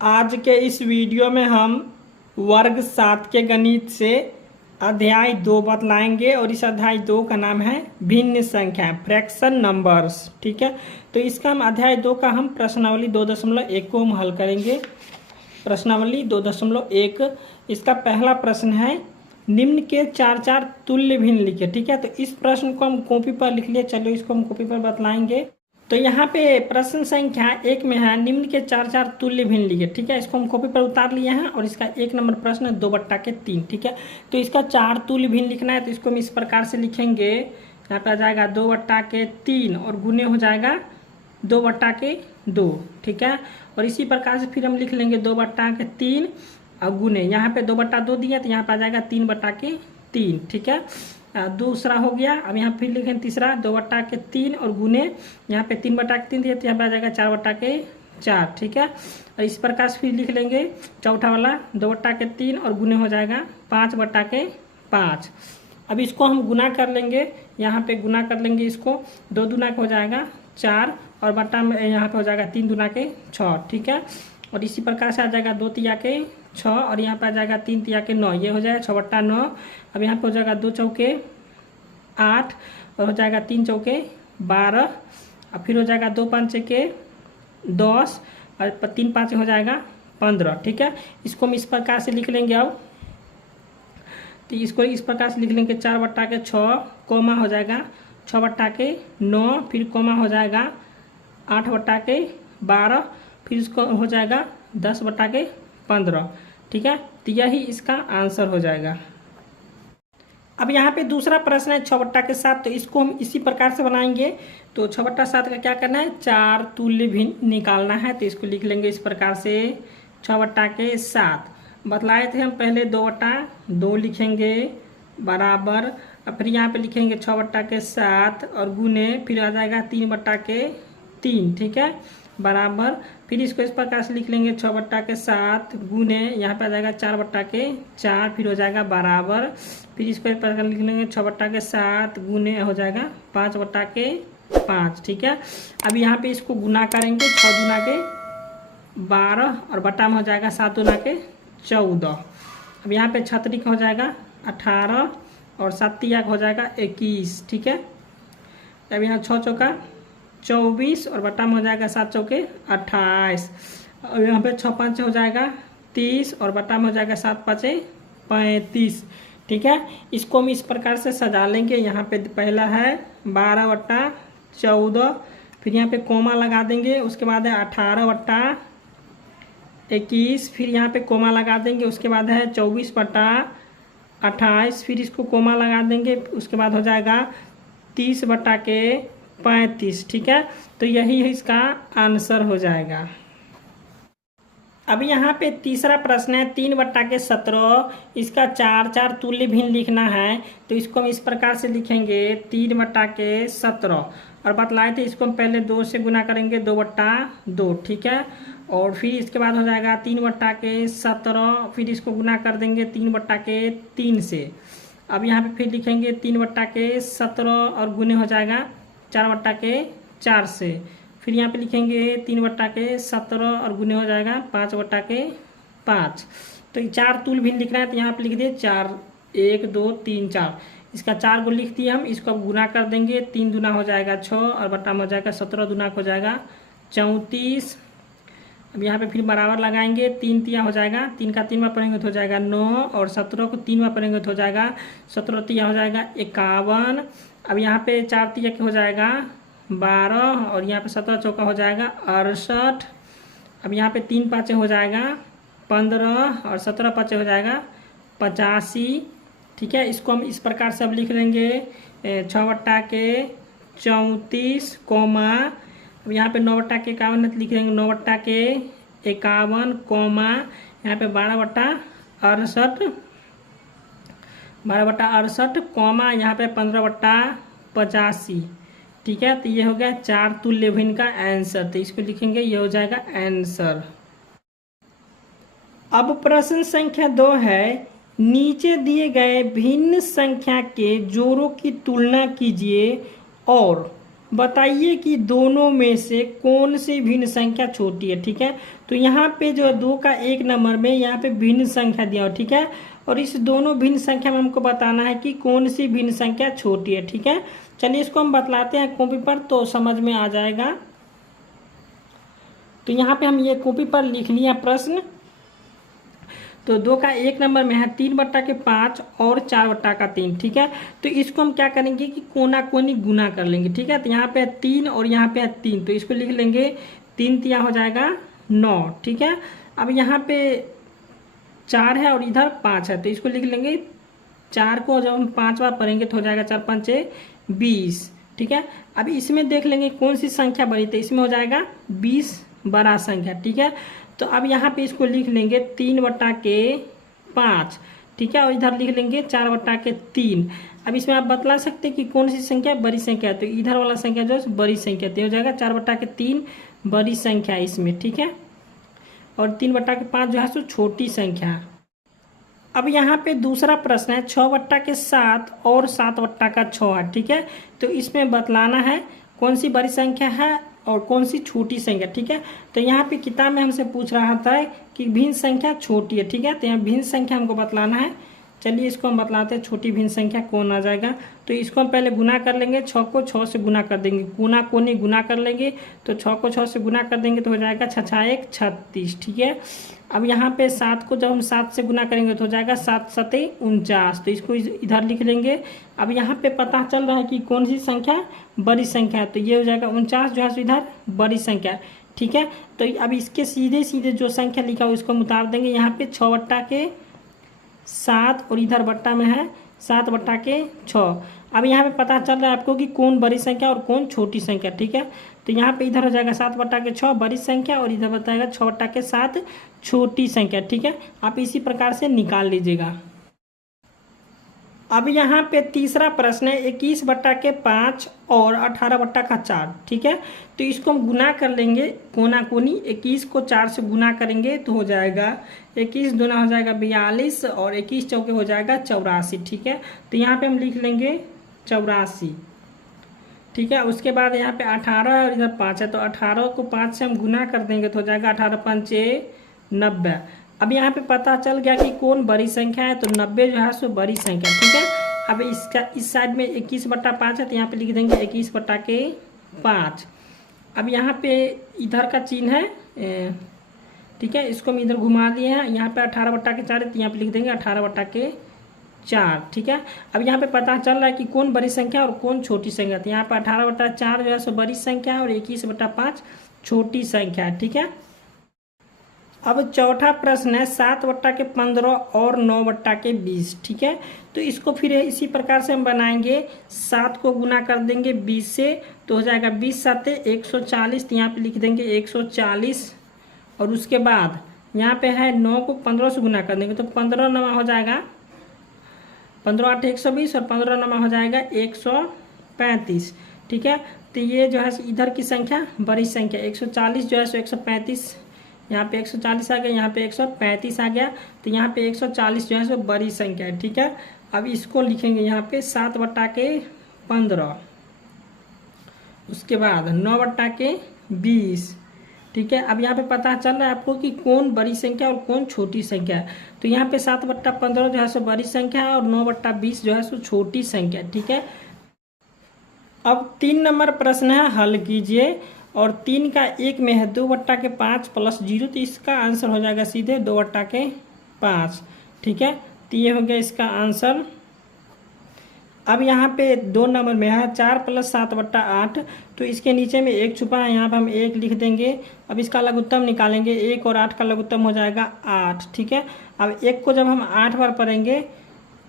आज के इस वीडियो में हम वर्ग 7 के गणित से अध्याय 2 बतलाएंगे और इस अध्याय 2 का नाम है भिन्न संख्या फ्रैक्शन नंबर्स। ठीक है, तो इसका हम अध्याय 2 का हम प्रश्नावली 2.1 को हम हल करेंगे। प्रश्नावली 2.1 इसका पहला प्रश्न है, निम्न के चार तुल्य भिन्न लिखे। ठीक है, तो इस प्रश्न को हम कॉपी पर लिख लिए, चलो इसको हम कॉपी पर बतलाएंगे। तो यहाँ पे प्रश्न संख्या 1 में है, निम्न के चार तुल्य भिन्न लिखे। ठीक है, इसको हम कॉपी पर उतार लिए हैं और इसका 1 नंबर प्रश्न 2/3। ठीक है, तो इसका 4 तुल्य भिन्न लिखना है, तो इसको हम इस प्रकार से लिखेंगे। यहाँ पे आ जाएगा 2/3 और गुने हो जाएगा 2/2। ठीक है, और इसी प्रकार से फिर हम लिख लेंगे 2/3 और गुने, यहाँ पे 2/2 दिया तो यहाँ पे आ जाएगा 3/3। ठीक है, दूसरा हो गया। अब यहाँ फिर लिखें तीसरा 2/3 और गुने, यहाँ पे 3/3 दिया तो यहाँ पे आ जाएगा 4/4। ठीक है, और इस प्रकार से फिर लिख लेंगे चौथा वाला 2/3 और गुने हो जाएगा 5/5। अब इसको हम गुना कर लेंगे, यहाँ पे गुना कर लेंगे इसको, 2 दूना हो जाएगा 4 और बट्टा में यहाँ पे हो जाएगा 3 दूना 6। ठीक है, और इसी प्रकार से आ जाएगा 2 तिया 6 और यहाँ पे आ जाएगा 3 तिया 9, ये हो जाएगा 6/9। अब यहाँ पे हो जाएगा 2 चौके 8 और हो जाएगा 3 चौके 12 और फिर हो जाएगा 2 5 10 और 3 5 हो जाएगा 15। ठीक है, इसको हम इस प्रकार से लिख लेंगे। अब तो इसको इस प्रकार से लिख लेंगे 4/6 कोमा हो जाएगा 6/9, फिर कोमा हो जाएगा 8/12, फिर इसको हो जाएगा 10/15। ठीक है, तो यही इसका आंसर हो जाएगा। अब यहाँ पे दूसरा प्रश्न है 6/7, तो इसको हम इसी प्रकार से बनाएंगे। तो 6/7 का क्या करना है, 4 तुल्य भिन्न निकालना है, तो इसको लिख लेंगे इस प्रकार से 6/7। बतलाए थे हम पहले 2/2 लिखेंगे बराबर, और फिर यहाँ पे लिखेंगे 6/7 और गुने, फिर आ जाएगा 3/3। ठीक है, बराबर, फिर इसको इस प्रकार से लिख लेंगे 6/7 गुने, यहाँ पे आ जाएगा 4/4, फिर हो जाएगा बराबर, फिर इसको इस प्रकार लिख लेंगे 6/7 गुने हो जाएगा 5/5। ठीक है, अब यहाँ पे इसको गुना करेंगे, 6 दूना 12 और बटा में हो जाएगा 7 दूना 14। अब यहाँ पे छतरी हो जाएगा 18 और 7 तिया हो जाएगा 21। ठीक है, अब यहाँ 6 चौका 24 और बटा में हो जाएगा 7 चौके 28 और यहाँ पे 6 5 हो जाएगा 30 और बटा में हो जाएगा 7 5 35। ठीक है, इसको हम इस प्रकार से सजा लेंगे। यहाँ पे पहला है 12/14, फिर यहाँ पे कोमा लगा देंगे, उसके बाद है 18/21, फिर यहाँ पे कोमा लगा देंगे, उसके बाद है 24/28, फिर इसको कोमा लगा देंगे, उसके बाद हो जाएगा 30/35। ठीक है, तो यही इसका आंसर हो जाएगा। अब यहाँ पे तीसरा प्रश्न है 3/17, इसका 4 तुल्य भिन्न लिखना है, तो इसको हम इस प्रकार से लिखेंगे 3/17 और बतलाए थे इसको हम पहले 2 से गुना करेंगे 2/2। ठीक है, और फिर इसके बाद हो जाएगा 3/17, फिर इसको गुना कर देंगे 3/3 से। अब यहाँ पे फिर लिखेंगे 3/17 और गुने हो जाएगा 4/4 से, फिर यहाँ पे लिखेंगे 3/17 और गुने हो जाएगा 5/5। तो 4 तुल्य भिन्न लिखना है, तो यहाँ पे लिख दिए 4, 1 2 3 4, इसका 4 को लिख दिए हम। इसको अब गुना कर देंगे, 3 दूना हो जाएगा 6 और बटा में हो जाएगा 17 दूना हो जाएगा 34। अब यहाँ पे फिर बराबर लगाएंगे, 3 तिया हो जाएगा, 3 का 3 पढ़ेंगे तो हो जाएगा 9 और 17 को 3 पढ़ेंगे तो हो जाएगा 17 तिया हो जाएगा 51। अब यहाँ पे 4 तिया हो जाएगा 12 और यहाँ पे 17 चौका हो जाएगा 68। अब यहाँ पे 3 5 हो जाएगा 15 और 17 5 हो जाएगा 85। ठीक है, इसको हम इस प्रकार से अब लिख लेंगे 6/34 कोमा, अब यहाँ पे 9/51 लिख लेंगे 9/51 कोमा, यहाँ पे 12/68 कोमा, यहाँ पे 15/85। ठीक है, तो ये हो गया 4 तुल्य भिन्न का आंसर, तो इसको लिखेंगे, ये हो जाएगा आंसर। अब प्रश्न संख्या 2 है, नीचे दिए गए भिन्न संख्या के जोड़ों की तुलना कीजिए और बताइए कि दोनों में से कौन सी भिन्न संख्या छोटी है। ठीक है, तो यहाँ पे जो 2 का 1 नंबर में यहाँ पे भिन्न संख्या दिया हो। ठीक है, और इस दोनों भिन्न संख्या में हमको बताना है कि कौन सी भिन्न संख्या छोटी है। ठीक है, चलिए इसको हम बतलाते हैं कॉपी पर तो समझ में आ जाएगा। तो यहाँ पे हम ये कॉपी पर लिख लिया प्रश्न। तो 2 का 1 नंबर में है 3/5 और 4/3। ठीक है, तो इसको हम क्या करेंगे कि कोना कोनी गुना कर लेंगे। ठीक है, तो यहाँ पे है 3 और यहाँ पे है 3, तो इसको लिख लेंगे 3 तिया हो जाएगा 9। ठीक है, अब यहाँ पे 4 है और इधर 5 है, तो इसको लिख लेंगे 4 को जब हम 5 बार पढ़ेंगे तो हो जाएगा 4 5 20। ठीक है, अब इसमें देख लेंगे कौन सी संख्या बड़ी, तो इसमें हो जाएगा 20 बड़ा संख्या। ठीक है, तो अब यहाँ पे इसको लिख लेंगे 3/5। ठीक है, और इधर लिख लेंगे 4/3। अब इसमें आप बतला सकते हैं कि कौन सी संख्या बड़ी संख्या है, तो इधर वाला संख्या जो है बड़ी संख्या, तो हो जाएगा 4/3 बड़ी संख्या है इसमें। ठीक है, और 3/5 जो है सो छोटी संख्या। अब यहाँ पे दूसरा प्रश्न है 6/7 और 7/6 है। ठीक है, तो इसमें बतलाना है कौन सी बड़ी संख्या है और कौन सी छोटी संख्या। ठीक है, तो यहाँ पे किताब में हमसे पूछ रहा था कि भिन्न संख्या छोटी है। ठीक है, तो यहाँ भिन्न संख्या हमको बतलाना है। चलिए इसको हम बतलाते हैं छोटी भिन्न संख्या कौन आ जाएगा। तो इसको हम पहले गुना कर लेंगे, 6 को 6 से गुना कर देंगे, कोना कोनी गुना कर लेंगे, तो 6 को 6 से गुना कर देंगे तो हो जाएगा 6 6 1 36। ठीक है, अब यहाँ पे 7 को जब हम 7 से गुना करेंगे तो हो जाएगा 7 7 49, तो इसको इधर लिख लेंगे। अब यहाँ पे पता चल रहा है कि कौन सी संख्या बड़ी संख्या है, तो ये हो जाएगा 49 जो है इधर बड़ी संख्या है। ठीक है, तो अब इसके सीधे सीधे जो संख्या लिखा है उसको हम उतार देंगे। यहाँ पे 6/7 और इधर बट्टा में है 7/6। अब यहाँ पे पता चल रहा है आपको कि कौन बड़ी संख्या और कौन छोटी संख्या। ठीक है, तो यहाँ पे इधर हो जाएगा 7/6 बड़ी संख्या और इधर बताएगा 6/7 छोटी संख्या। ठीक है, आप इसी प्रकार से निकाल लीजिएगा। अब यहाँ पे तीसरा प्रश्न है 21/5 और 18/4। ठीक है, तो इसको हम गुना कर लेंगे कोना कोनी, 21 को 4 से गुना करेंगे तो हो जाएगा 21 दूना हो जाएगा 42 और 21 चौके हो जाएगा 84। ठीक है, तो यहाँ पे हम लिख लेंगे 84। ठीक है, उसके बाद यहाँ पे 18 और इधर 5 है, तो 18 को 5 से हम गुना कर देंगे तो हो जाएगा 18 5 90। अब यहाँ पे पता चल गया कि कौन बड़ी संख्या है, तो 90 जो है सो बड़ी संख्या। ठीक है, अब इसका इस साइड में 21/5 है, तो यहाँ पे लिख देंगे 21/5। अब यहाँ पे इधर का चिन्ह है, ठीक है, इसको हम इधर घुमा दिए हैं। यहाँ पे 18/4 है, तो यहाँ पे लिख देंगे 18/4। ठीक है, अब यहाँ पे पता चल रहा है कि कौन बड़ी संख्या और कौन छोटी संख्या, तो यहाँ पे 18/4 जो है सो बड़ी संख्या और 21/5 छोटी संख्या। ठीक है, अब चौथा प्रश्न है 7/15 और 9/20। ठीक है, तो इसको फिर इसी प्रकार से हम बनाएंगे। 7 को गुना कर देंगे 20 से तो हो जाएगा 20 7 140, तो यहाँ पे लिख देंगे 140। और उसके बाद यहाँ पे है 9 को 15 से गुना कर देंगे तो 15 9 हो जाएगा 15 8 120 और 15 9 हो जाएगा 135। ठीक है, तो ये जो है इधर की संख्या बड़ी संख्या 140 जो है सो 135, यहाँ पे 140 आ गया, यहाँ पे 135 आ गया, तो यहाँ पे 140 जो है सो बड़ी संख्या है। ठीक है, अब इसको लिखेंगे यहाँ पे 7/15, उसके बाद 9/20। ठीक है, अब यहाँ पे पता चल रहा है आपको कि कौन बड़ी संख्या और कौन छोटी संख्या है, तो यहाँ पे 7/15 जो है सो बड़ी संख्या है और 9/20 जो है सो छोटी संख्या। ठीक है, अब 3 नंबर प्रश्न है, हल कीजिए। और 3 का 1 में है 2/5 + 0, तो इसका आंसर हो जाएगा सीधे 2/5। ठीक है, तो ये हो गया इसका आंसर। अब यहाँ पे 2 नंबर में है 4 + 7/8, तो इसके नीचे में 1 छुपा है, यहाँ पे हम 1 लिख देंगे। अब इसका लघुत्तम निकालेंगे, 1 और 8 का लघुत्तम हो जाएगा 8। ठीक है, अब 1 को जब हम 8 बार पढ़ेंगे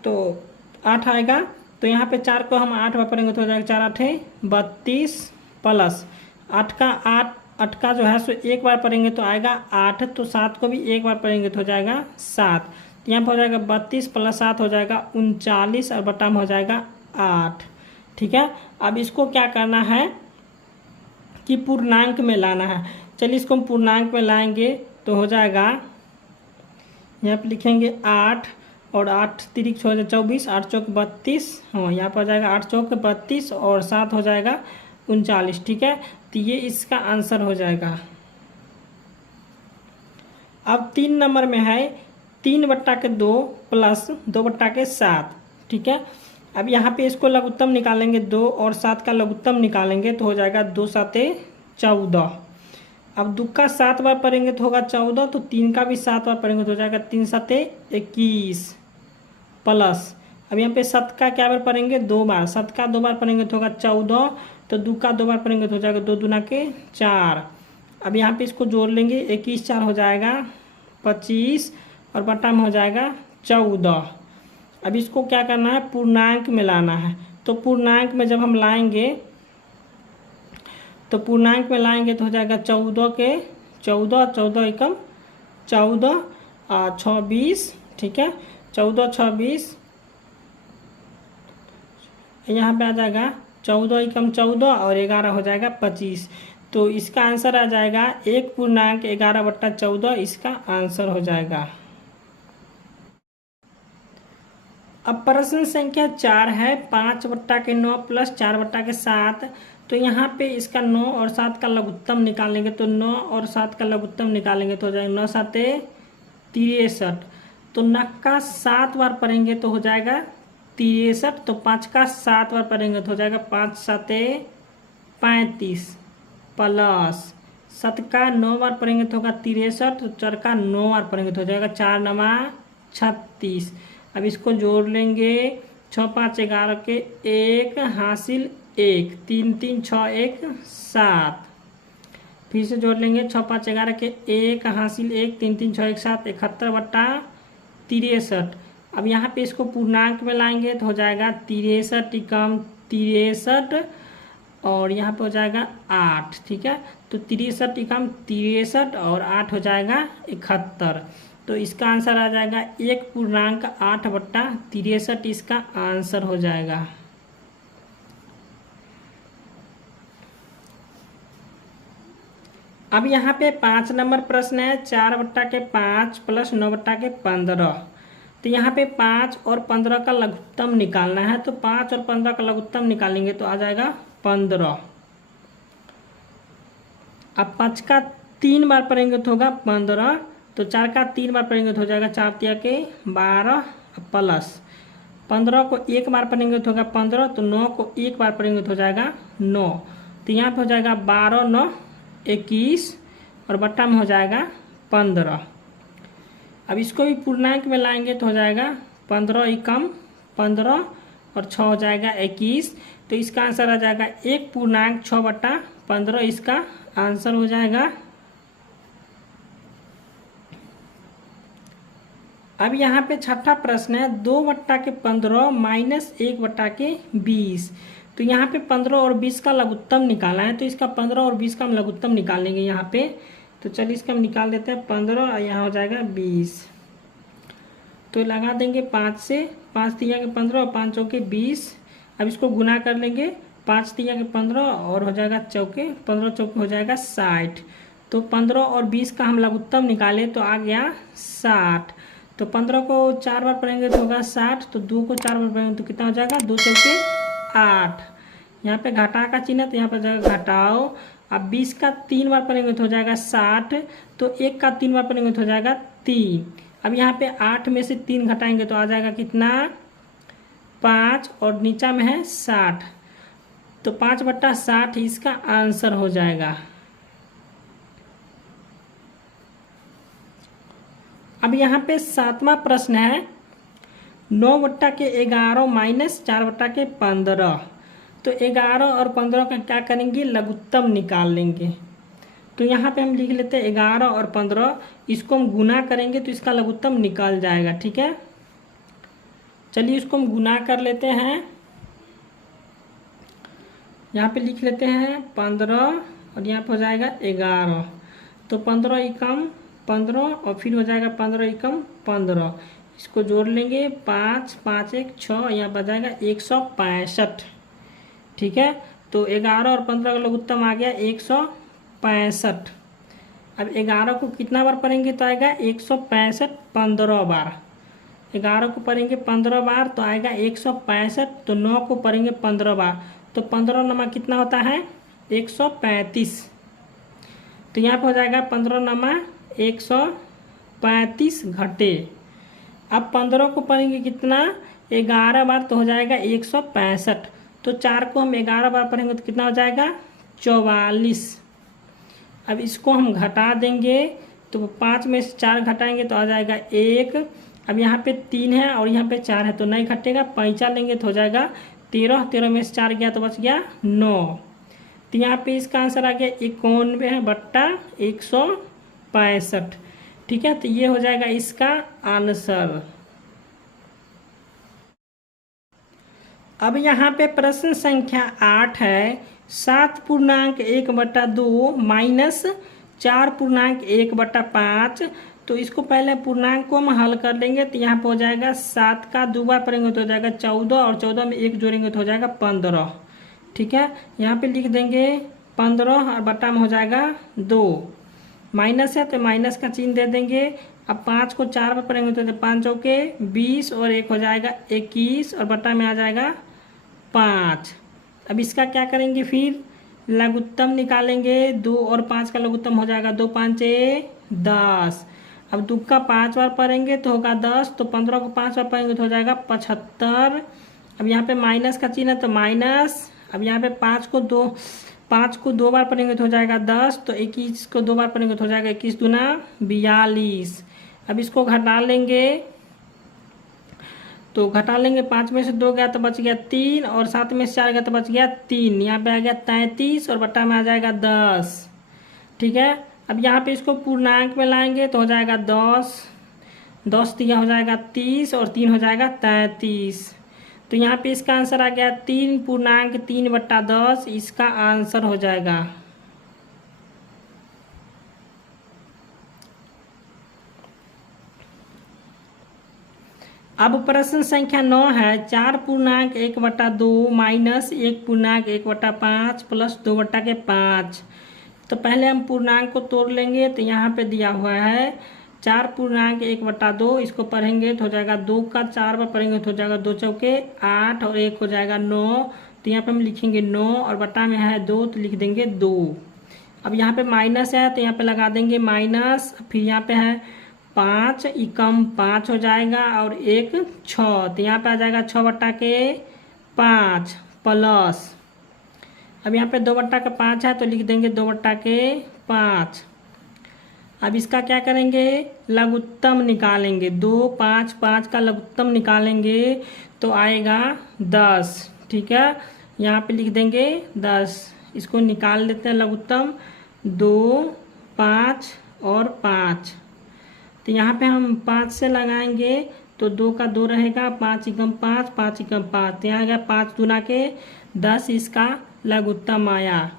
तो 8 आएगा, तो यहाँ पे 4 को हम 8 बार पढ़ेंगे तो हो जाएगा 4 8 32 प्लस 8 का जो है सो 1 बार पढ़ेंगे तो आएगा 8, तो 7 को भी 1 बार पढ़ेंगे तो हो जाएगा 7। यहाँ पर हो जाएगा 32 + 7 हो जाएगा 39 और बटा में हो जाएगा 8। ठीक है, अब इसको क्या करना है कि पूर्णांक में लाना है। चलिए इसको हम पूर्णांक में लाएंगे तो हो जाएगा, यहाँ पे लिखेंगे 8 और 8 तिरिक हो जाएगा 24, 8 चौक 32, हाँ यहाँ पर हो जाएगा 8 चौक 32 और 7 हो जाएगा 39, ठीक है। तो ये इसका आंसर हो जाएगा। अब 3 नंबर में है 3/2 प्लस 2/7, ठीक है। अब यहाँ पे इसको लघुत्तम निकालेंगे, 2 और 7 का लघुत्तम निकालेंगे तो हो जाएगा 2 7 14। अब 2 का 7 बार पढ़ेंगे तो होगा 14, तो 3 का भी 7 बार पढ़ेंगे तो हो जाएगा 3 7 21 प्लस। अब यहाँ पे 7 का क्या बार पढ़ेंगे, 2 बार, 7 का 2 बार पढ़ेंगे तो होगा 14, तो 2 का 2 बार पढ़ेंगे तो हो जाएगा 2 दूना के 4। अब यहाँ पे इसको जोड़ लेंगे, 21 4 हो जाएगा 25 और बटा में हो जाएगा 14। अब इसको क्या करना है, पूर्णांक में लाना है। तो पूर्णांक में जब हम लाएंगे तो हो जाएगा 14 के 14, 14 एकम 14 और 26, ठीक है। 14 26 यहाँ पे आ जाएगा 14 एकम 14 और 11 हो जाएगा 25। तो इसका आंसर आ जाएगा 1.11/14, इसका आंसर हो जाएगा। अब प्रश्न संख्या 4 है 5/9 प्लस 4/7। तो यहाँ पे इसका 9 और 7 का लघुत्तम निकालेंगे, तो 9 और 7 का लघुत्तम निकालेंगे तो हो जाएगा 9 7 63। तो 9 का 7 बार पढ़ेंगे तो हो जाएगा 63, तो 5 का 7 बार पढ़ेंगे तो हो जाएगा 5 7 35 प्लस 7 का 9 बार पढ़ेंगे तो होगा 63, तो 4 का 9 बार पढ़ेंगे तो हो जाएगा 4 9 36। अब इसको जोड़ लेंगे, 6 5 11 के 1 हासिल 1, 3 3 6 1 7। फिर से जोड़ लेंगे, 6 5 11 के 1 हासिल 1, 3 3 6 1 7, 71/63। अब यहाँ पे इसको पूर्णांक में लाएंगे तो हो जाएगा 63 एकम 63 और यहाँ पे हो जाएगा 8, ठीक है। तो 63 एकम 63 और 8 हो जाएगा 71। तो इसका आंसर आ जाएगा 1.8/63, इसका आंसर हो जाएगा। अब यहाँ पे 5 नंबर प्रश्न है 4/5 प्लस 9/15। तो यहाँ पे 5 और 15 का लघुत्तम निकालना है, तो 5 और 15 का लघुत्तम निकालेंगे तो आ जाएगा 15। अब 5 का 3 बार पढ़ेंगे तो होगा 15, तो 4 का 3 बार पढ़ेंगे तो हो जाएगा 4 3 के 12 प्लस 15 को 1 बार पढ़ेंगे तो होगा 15, तो 9 को 1 बार पढ़ेंगे तो हो जाएगा 9। तो यहाँ पे हो जाएगा 12 9 21 और बट्टा में हो जाएगा 15। अब इसको भी पूर्णांक में लाएंगे तो हो जाएगा 15 एकम 15 और 6 हो जाएगा 21। तो इसका आंसर आ जाएगा 1.6/15, इसका आंसर हो जाएगा। अब यहाँ पे छठा प्रश्न है 2/15 माइनस 1/20। तो यहाँ पे 15 और 20 का लघुत्तम निकालना है, तो इसका 15 और 20 का हम लघुत्तम निकालेंगे यहाँ पे। तो चलिए इसका हम निकाल देते हैं 15 और यहाँ हो जाएगा 20। तो लगा देंगे 5 से, 5 3 के 15 और 5 चौके 20। अब इसको गुना कर लेंगे, 5 3 के 15 और हो जाएगा चौके 15 चौके हो जाएगा 60। तो 15 और 20 का हम लघुत्तम निकाले तो आ गया 60। तो 15 को 4 बार पढ़ेंगे तो होगा 60, तो 2 को 4 बार पढ़ेंगे तो कितना हो जाएगा 2 चौके 8। यहाँ पे घटा का चिन्ह तो यहाँ पर जाएगा घटाओ। अब 20 का 3 बार पढ़ेंगे तो हो जाएगा 60, तो 1 का 3 बार पढ़ेंगे तो हो जाएगा 3। अब यहाँ पे 8 में से 3 घटाएंगे तो आ जाएगा कितना 5 और नीचा में है 60, तो 5/60 इसका आंसर हो जाएगा। अब यहाँ पे 7वां प्रश्न है 9/11 माइनस 4/15। तो 11 और 15 का क्या करेंगे लघुत्तम निकाल लेंगे। तो यहाँ पे हम लिख लेते हैं 11 और 15, इसको हम गुना करेंगे तो इसका लघुत्तम निकल जाएगा, ठीक है। चलिए इसको हम गुना कर लेते हैं। यहाँ पे लिख लेते हैं 15 और यहाँ पे हो जाएगा 11, तो 15 एकम 15 और फिर हो जाएगा 15 एकम 15। इसको जोड़ लेंगे 5 5 1 6, यहाँ पर जाएगा 165, ठीक है। तो 11 और 15 का लघुत्तम आ गया 165। अब 11 को कितना बार पढ़ेंगे तो आएगा 165 15 बार। 11 को पढ़ेंगे 15 बार तो आएगा 165, तो 9 को पढ़ेंगे 15 बार, तो 15 नमा कितना होता है 135। तो यहाँ पे हो जाएगा 15 नमा 135 घटे। अब 15 को पढ़ेंगे कितना 11 बार तो हो जाएगा 165। तो 4 को हम 11 बार पढ़ेंगे तो कितना हो जाएगा 44। अब इसको हम घटा देंगे तो 5 में से 4 घटाएंगे तो आ जाएगा 1। अब यहाँ पे 3 है और यहाँ पे 4 है तो नहीं घटेगा, पैंचा लेंगे तो हो जाएगा 13। 13 में से 4 गया तो बच गया 9। तो यहाँ पे इसका आंसर आ गया 91/165। ठीक है, तो ये हो जाएगा इसका आंसर। अब यहाँ पे प्रश्न संख्या 8 है 7.1/2 माइनस 4.1/5। तो इसको पहले पूर्णांक को हम हल कर लेंगे। तो यहाँ पे हो जाएगा 7 का 2 बार पढ़ेंगे तो हो जाएगा 14 और 14 में 1 जोड़ेंगे तो हो जाएगा 15। ठीक है, यहाँ पे लिख देंगे 15 और बट्टा में हो जाएगा 2। माइनस है तो माइनस का चिन्ह दे देंगे। अब 5 को 4 बार पढ़ेंगे तो 5 चौके 20 और 1 हो जाएगा 21 और बट्टा में आ जाएगा 5। अब इसका क्या करेंगे फिर लघुत्तम निकालेंगे। 2 और 5 का लघुत्तम हो जाएगा 2 5 10। अब 2 का 5 बार पढ़ेंगे तो होगा 10। तो 15 को 5 बार पढ़ेंगे तो हो जाएगा 75। अब यहाँ पे माइनस का चिन्ह है तो माइनस। अब यहाँ पे 5 को 2 बार पढ़ेंगे तो हो जाएगा 10। तो 21 को 2 बार पढ़ेंगे तो हो जाएगा 21 दूना 42। अब इसको घटा लेंगे तो घटा लेंगे 5 में से 2 गया तो बच गया 3 और 7 में से 4 गया तो बच गया 3। यहाँ पे आ गया 33 और बट्टा में आ जाएगा 10। ठीक है, अब यहाँ पे इसको पूर्णांक में लाएंगे तो हो जाएगा 10। 10 दिया हो जाएगा 30 और 3 हो जाएगा 33। तो यहाँ पे इसका आंसर आ गया 3.3/10 इसका आंसर हो जाएगा। अब प्रश्न संख्या 9 है 4.1/2 माइनस 1.1/5 प्लस 2/5। तो पहले हम पूर्णांक को तोड़ लेंगे। तो यहाँ पे दिया हुआ है 4.1/2 इसको पढ़ेंगे तो हो जाएगा 2 का 4 बार पढ़ेंगे तो हो जाएगा 2 चौके 8 और 1 हो जाएगा 9। तो यहाँ पे हम लिखेंगे 9 और बट्टा में है 2 तो लिख देंगे 2। अब यहाँ पे माइनस है तो यहाँ पे लगा देंगे माइनस। फिर यहाँ पे है 5 एकम 5 हो जाएगा और 1 6। तो यहाँ पे आ जाएगा 6/5 प्लस। अब यहाँ पे 2/5 है तो लिख देंगे 2/5। अब इसका क्या करेंगे लघुत्तम निकालेंगे। 2 5 5 का लघुत्तम निकालेंगे तो आएगा 10। ठीक है, यहाँ पे लिख देंगे 10। इसको निकाल लेते हैं लघुत्तम 2 5 और 5। तो यहाँ पे हम 5 से लगाएंगे तो 2 का 2 रहेगा 5 एकम 5 5 एकम 5। तो यहाँ गया 5 दूना के 10 इसका लघुत्तम आया।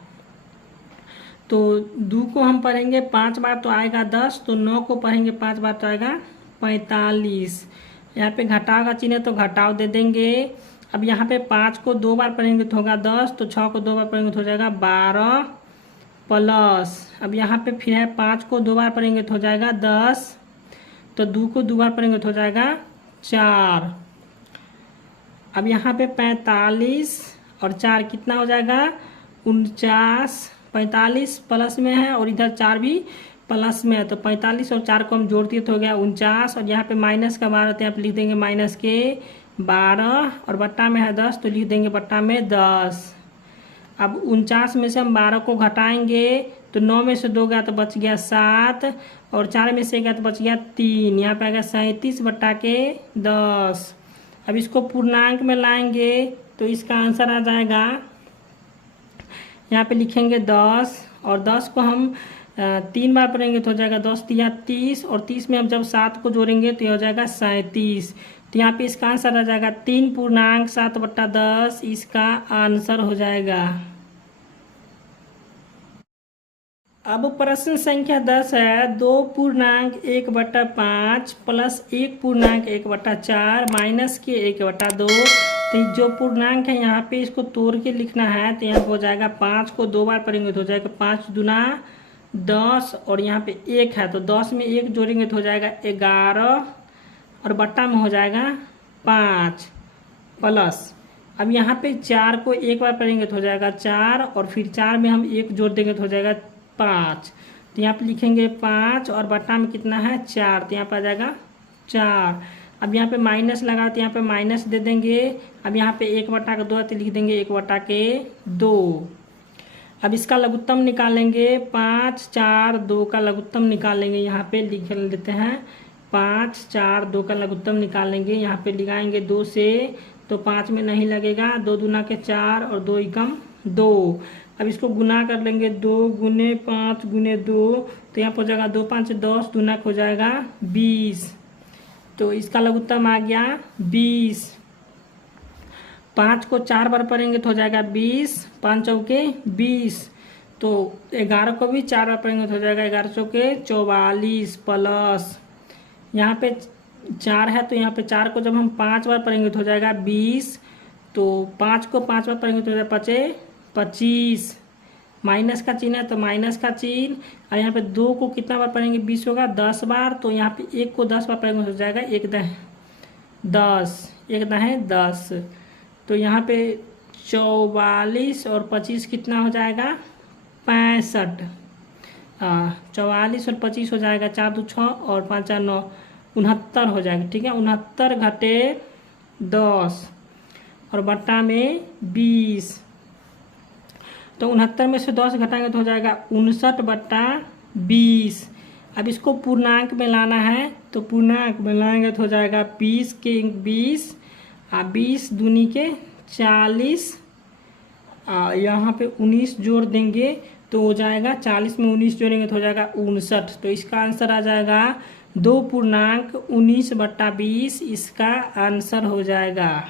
तो 2 को हम पढ़ेंगे 5 बार तो आएगा 10। तो 9 को पढ़ेंगे 5 बार तो आएगा 45। यहाँ पे घटाव का चिन्ह है तो घटाव दे देंगे। अब यहाँ पे 5 को 2 बार पढ़ेंगे तो होगा 10। तो 6 को 2 बार पढ़ेंगे तो हो जाएगा 12 प्लस। अब यहाँ पे फिर है 5 को 2 बार पढ़ेंगे तो हो जाएगा 10। तो 2 को 2 बार पढ़ेंगे तो हो जाएगा 4। अब यहाँ पे 45 और 4 कितना हो जाएगा 49। 45 प्लस में है और इधर 4 भी प्लस में है। तो 45 और 4 को हम जोड़ दिए तो हो गया 49। और यहाँ पे माइनस का 12 तो यहाँ पे लिख देंगे माइनस के 12 और बट्टा में है 10 तो लिख देंगे बट्टा में 10। अब 49 में से हम 12 को घटाएंगे तो 9 में से 2 गया तो बच गया 7 और 4 में से गया तो बच गया 3। यहाँ पे आएगा 37/10। अब इसको पूर्णांक में लाएंगे तो इसका आंसर आ जाएगा यहाँ पे लिखेंगे 10 और 10 को हम 3 बार पढ़ेंगे तो हो जाएगा 10 दिया 30 और 30 में हम जब 7 को जोड़ेंगे तो ये हो जाएगा 37। तो यहाँ पे इसका आंसर आ जाएगा 3.7/10 इसका आंसर हो जाएगा। अब प्रश्न संख्या 10 है 2.1/5 प्लस 1.1/4 माइनस के 1/2। तो जो पूर्णांक है यहाँ पे इसको तोड़ के लिखना है। तो यहाँ पे हो जाएगा 5 को 2 बार पढ़ेंगे तो हो जाएगा 5 दूना 10 और यहाँ पे 1 है तो 10 में 1 जोड़ेंगे तो हो जाएगा 11 और बट्टा में हो जाएगा 5 प्लस। अब यहाँ पे 4 को एक बार पढ़ेंगे तो हो जाएगा 4, और फिर 4 में हम 1 जोड़ देंगे तो हो जाएगा 5। तो यहाँ पे लिखेंगे 5 और बट्टा में कितना है 4, तो यहाँ पे आ जाएगा 4। अब यहाँ पे माइनस लगा तो यहाँ पे माइनस दे देंगे। अब यहाँ पे 1/2 तो लिख देंगे 1/2। अब इसका लघुत्तम निकालेंगे, 5 4 2 का लघुत्तम निकालेंगे। यहाँ पे लिख लेते हैं 5 4 2 का लघुत्तम निकालेंगे। यहाँ पे लगाएंगे 2 से, तो 5 में नहीं लगेगा, 2 दूना के 4 और 2 एकम 2। अब इसको गुना कर लेंगे, 2 गुने 5 गुने 2, तो यहाँ पर हो जाएगा 2 5 10, दूना हो जाएगा 20। तो इसका लघुत्तम आ गया 20। 5 को 4 बार पढ़ेंगे तो हो जाएगा 20, 5 चौके 20। तो 11 को भी 4 बार पढ़ेंगे तो हो जाएगा 11 चौके 44 प्लस यहाँ पे 4 है, तो यहाँ पे 4 को जब हम 5 बार पढ़ेंगे तो हो जाएगा 20। तो 5 को 5 बार पढ़ेंगे तो हो जाएगा 5 25। माइनस का चिन्ह है तो माइनस का चिन्ह। और यहाँ पे 2 को कितना बार पढ़ेंगे 20 होगा 10 बार। तो यहाँ पे 1 को 10 बार पढ़ेंगे तो हो जाएगा 1 10 10, 1 10 10। तो यहाँ पे 44 और 25 कितना हो जाएगा 65। 44 और 25 हो जाएगा 4 2 6 और 5 4 9, 69 हो जाएगा। ठीक है, 69 घटे 10 और बट्टा में 20। तो 69 में से 10 घटाएंगे तो हो जाएगा 59/20। अब इसको पूर्णांक में लाना है, तो पूर्णांक में लाएंगे तो हो जाएगा 20 के 20, 20 दूनी के 40, यहाँ पे 19 जोड़ देंगे तो हो जाएगा 40 में 19 जोड़ेंगे तो हो जाएगा 59। तो इसका आंसर आ जाएगा 2 पूर्णांक 19/20, इसका आंसर हो जाएगा।